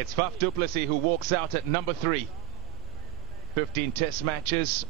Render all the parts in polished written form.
It's Faf du Plessis who walks out at number 3. 15 test matches,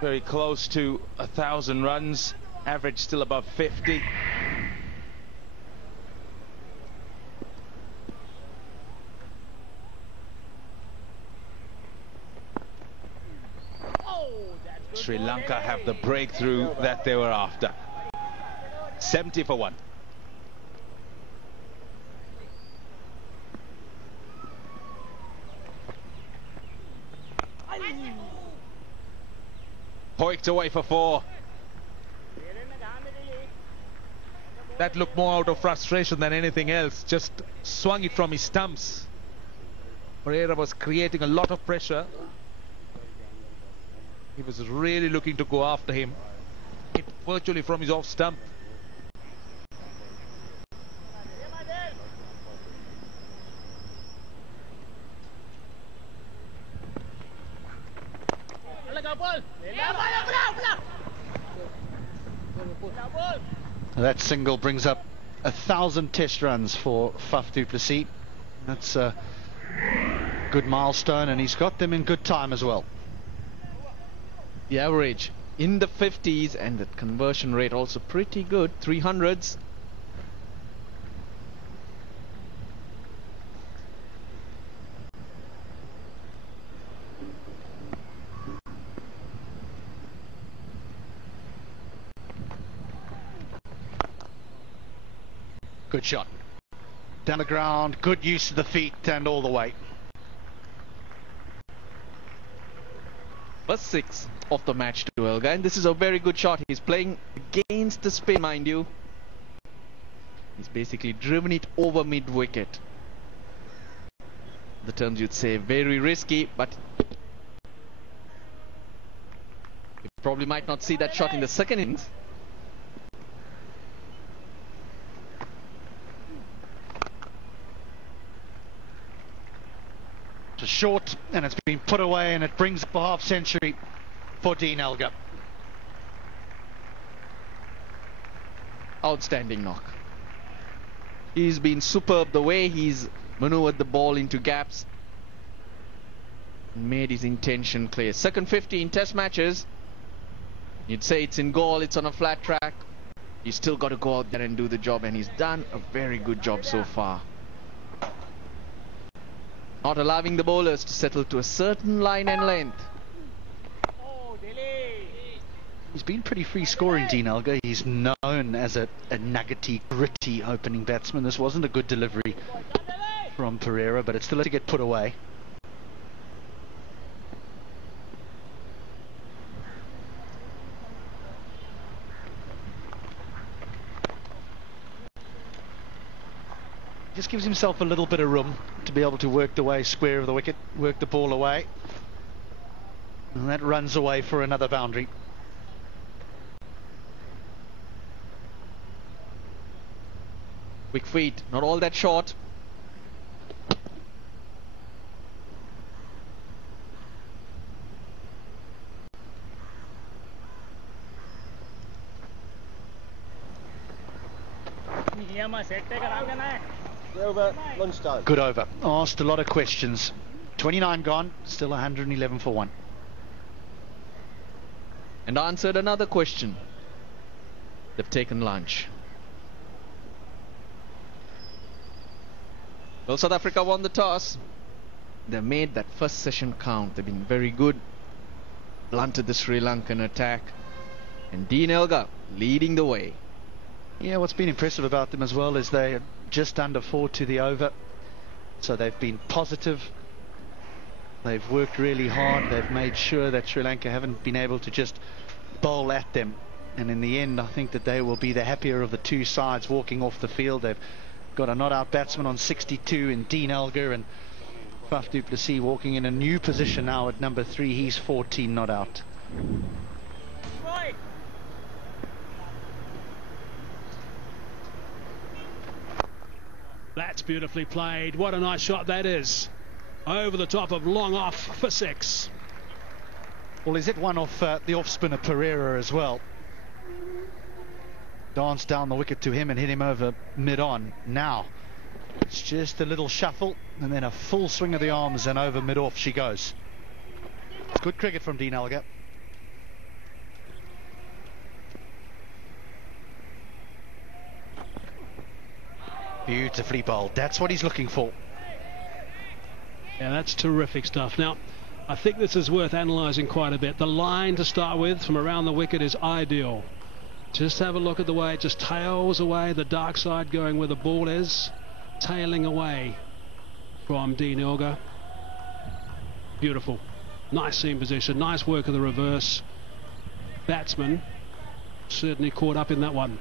very close to 1,000 runs, average still above 50. Sri Lanka have the breakthrough that they were after. 70 for 1. Hoiked away for 4. That looked more out of frustration than anything else. Just swung it from his stumps. Pereira was creating a lot of pressure. He was really looking to go after him. Hit virtually from his off stump. That single brings up 1,000 test runs for Faf du Plessis. That's a good milestone, and he's got them in good time as well. The average in the 50s, and the conversion rate also pretty good, 300s. Good shot. Down the ground, good use of the feet and all the way. First 6 of the match to Elgar, and this is a very good shot. He's playing against the spin, mind you. He's basically driven it over mid-wicket. The terms you'd say very risky, but you probably might not see that shot in the second innings. Short, and it's been put away, and it brings up a half century for Dean Elgar. Outstanding knock. He's been superb the way he's maneuvered the ball into gaps, made his intention clear. Second 50 in test matches. You'd say it's in goal, it's on a flat track. He's still got to go out there and do the job, and he's done a very good job so far. Not allowing the bowlers to settle to a certain line and length. He's been pretty free scoring, Dean Elgar. He's known as a nuggety, gritty opening batsman. This wasn't a good delivery from Pereira, but it's still to get put away. Just gives himself a little bit of room to be able to work the way square of the wicket, work the ball away. And that runs away for another boundary. Quick feet, not all that short. Good over. Asked a lot of questions. 29 gone, still 111 for 1. And answered another question. They've taken lunch. Well, South Africa won the toss. They made that first session count. They've been very good. Blunted the Sri Lankan attack. And Dean Elgar leading the way. Yeah, what's been impressive about them as well is they're just under 4 to the over. So they've been positive. They've worked really hard. They've made sure that Sri Lanka haven't been able to just bowl at them. And in the end, I think that they will be the happier of the two sides walking off the field. They've got a not-out batsman on 62 in Dean Elgar, and Faf du Plessis walking in a new position now at number 3. He's 14 not out. That's beautifully played. What a nice shot that is. Over the top of long off for 6. Well, he's hit one off the off-spinner Pereira as well. Danced down the wicket to him and hit him over mid-on. Now It's just a little shuffle and then a full swing of the arms and over mid-off she goes. Good cricket from Dean Elgar. Beautifully bowled. That's what he's looking for. Yeah, that's terrific stuff. Now, I think this is worth analysing quite a bit. The line to start with from around the wicket is ideal. Just have a look at the way it just tails away, the dark side going where the ball is, tailing away from Dean Elgar. Beautiful. Nice seam position, nice work of the reverse. Batsman certainly caught up in that one.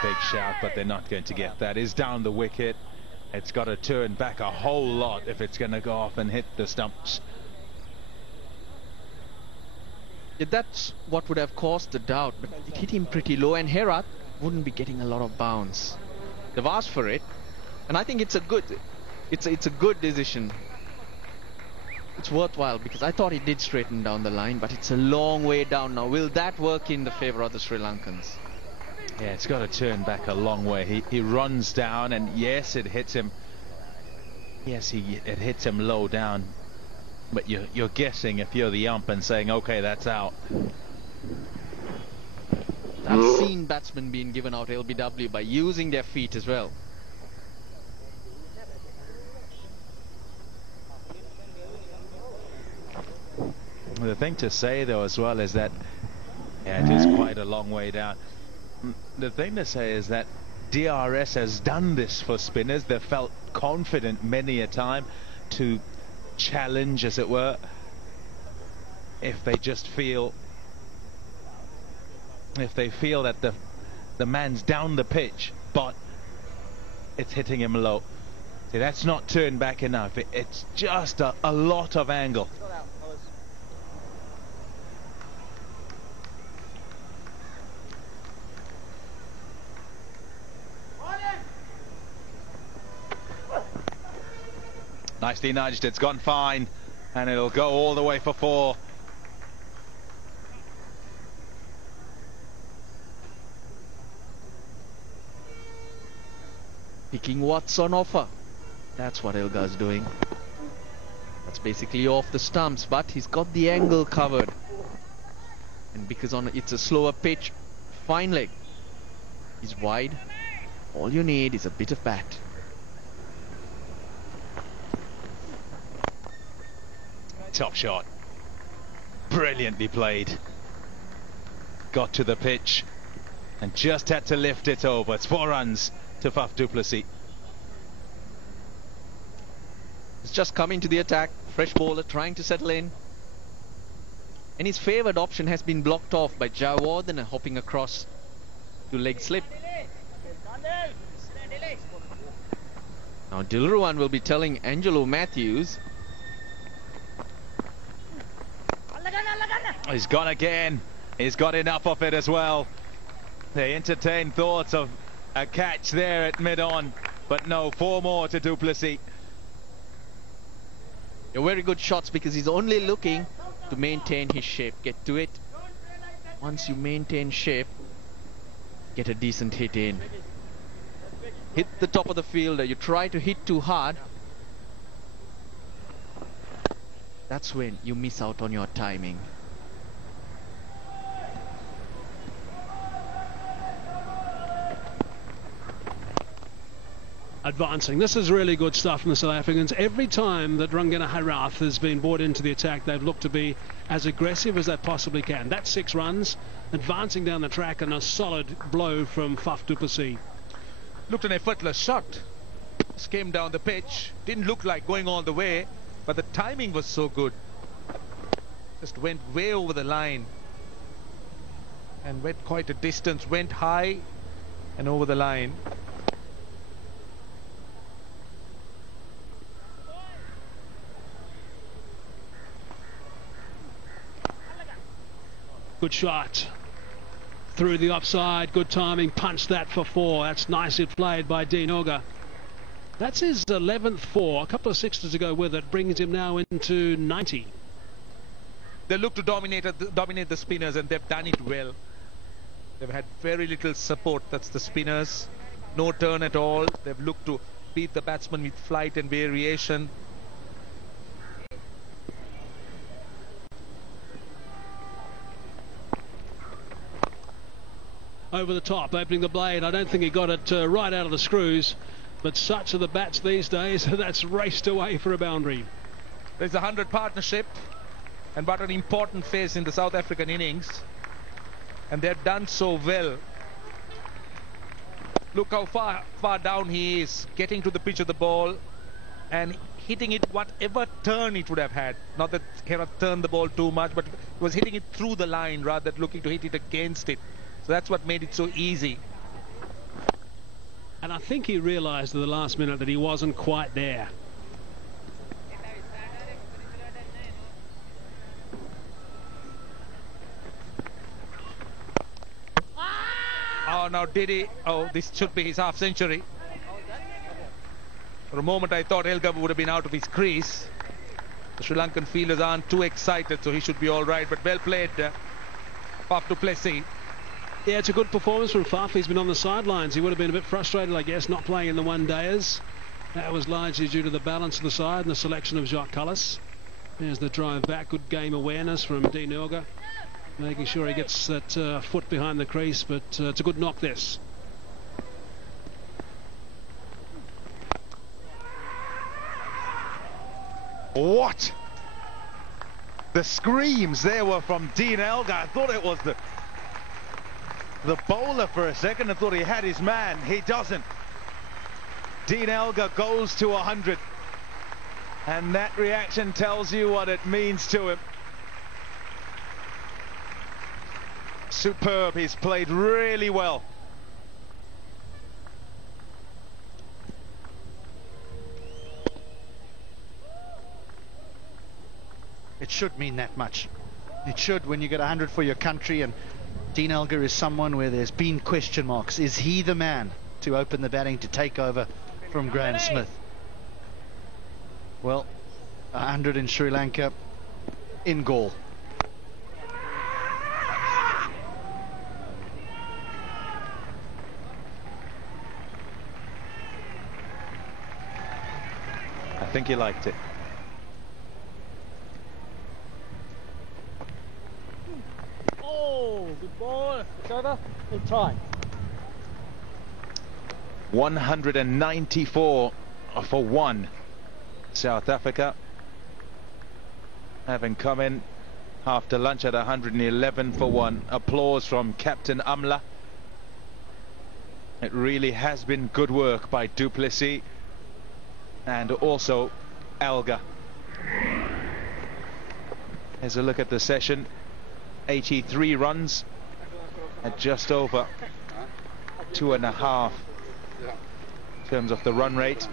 Big shout, but they're not going to get that. Is down the wicket. It's got to turn back a whole lot if it's going to go off and hit the stumps. Yeah, that's what would have caused the doubt, but it hit him pretty low, and Herath wouldn't be getting a lot of bounce. They've asked for it, and I think it's a good decision. It's worthwhile because I thought he did straighten down the line, but it's a long way down now. Will that work in the favour of the Sri Lankans? Yeah, it's got to turn back a long way. He runs down, and yes, it hits him. Yes, it hits him low down. But you're guessing if you're the ump and saying, okay, that's out. I've seen batsmen being given out LBW by using their feet as well. The thing to say, though, as well, is that yeah, it is quite a long way down. The thing to say is that DRS has done this for spinners. They've felt confident many a time to challenge, as it were, if they just feel, if they feel that the man's down the pitch, but it's hitting him low. See, that's not turned back enough. It's just a lot of angle. Nicely nudged, it's gone fine, and it'll go all the way for 4. Picking what's on offer. That's what Elgar's doing. That's basically off the stumps, but he's got the angle covered. And because it's a slower pitch, fine leg. He's wide. All you need is a bit of bat. Top shot. Brilliantly played. Got to the pitch and just had to lift it over. It's 4 runs to Faf du Plessis. He's just coming to the attack. Fresh bowler trying to settle in. And his favoured option has been blocked off by Jayawardene hopping across to leg slip. Now Dilruwan will be telling Angelo Matthews. He's gone again. He's got enough of it as well. They entertained thoughts of a catch there at mid-on, but no, 4 more to du Plessis. They're very good shots because he's only looking to maintain his shape. Get to it. Once you maintain shape, get a decent hit in. Hit the top of the fielder. You try to hit too hard, that's when you miss out on your timing. Advancing. This is really good stuff from the South Africans. Every time that Rangana Herath has been brought into the attack, they've looked to be as aggressive as they possibly can. That's 6 runs, advancing down the track, and a solid blow from Faf du Plessis. Looked an effortless shot. Just came down the pitch. Didn't look like going all the way, but the timing was so good. Just went way over the line and went quite a distance. Went high and over the line. Good shot through the offside, good timing, punched that for 4. That's nicely played by Dean Elgar. That's his 11th 4, a couple of 6s to go with it, brings him now into 90. They look to dominate the spinners, and they've done it well. They've had very little support, that's the spinners. No turn at all. They've looked to beat the batsman with flight and variation. Over the top, opening the blade. I don't think he got it right out of the screws, but such are the bats these days. That's raced away for a boundary. There's a 100 partnership, and what an important phase in the South African innings, and they've done so well. Look how far down he is, getting to the pitch of the ball and hitting it whatever turn it would have had. Not that Herat turned the ball too much, but he was hitting it through the line rather than looking to hit it against it. So that's what made it so easy. And I think he realised at the last minute that he wasn't quite there. Oh, now did he? Oh, this should be his half century. For a moment I thought Elgar would have been out of his crease. The Sri Lankan fielders aren't too excited, so he should be all right. But well played, Faf du Plessis. Yeah, it's a good performance from Faf. He's been on the sidelines. He would have been a bit frustrated, I guess, not playing in the one-dayers. That was largely due to the balance of the side and the selection of Jacques Kallis. There's the drive back. Good game awareness from Dean Elgar, making sure he gets that foot behind the crease, but it's a good knock, this. What? The screams there were from Dean Elgar. I thought it was the bowler for a second. I thought he had his man. He doesn't. Dean Elgar goes to 100. And that reaction tells you what it means to him. Superb. He's played really well. It should mean that much. It should, when you get 100 for your country, and Dean Elgar is someone where there's been question marks. Is he the man to open the batting, to take over from Graeme Smith? Well, 100 in Sri Lanka, in Gaul. I think he liked it. Oh, good ball. It's over. And try. 194 for one. South Africa having come in after lunch at 111 for one. Applause from Captain Amla. It really has been good work by du Plessis and also Elgar. Here's a look at the session. 83 runs at just over 2.5 in terms of the run rate.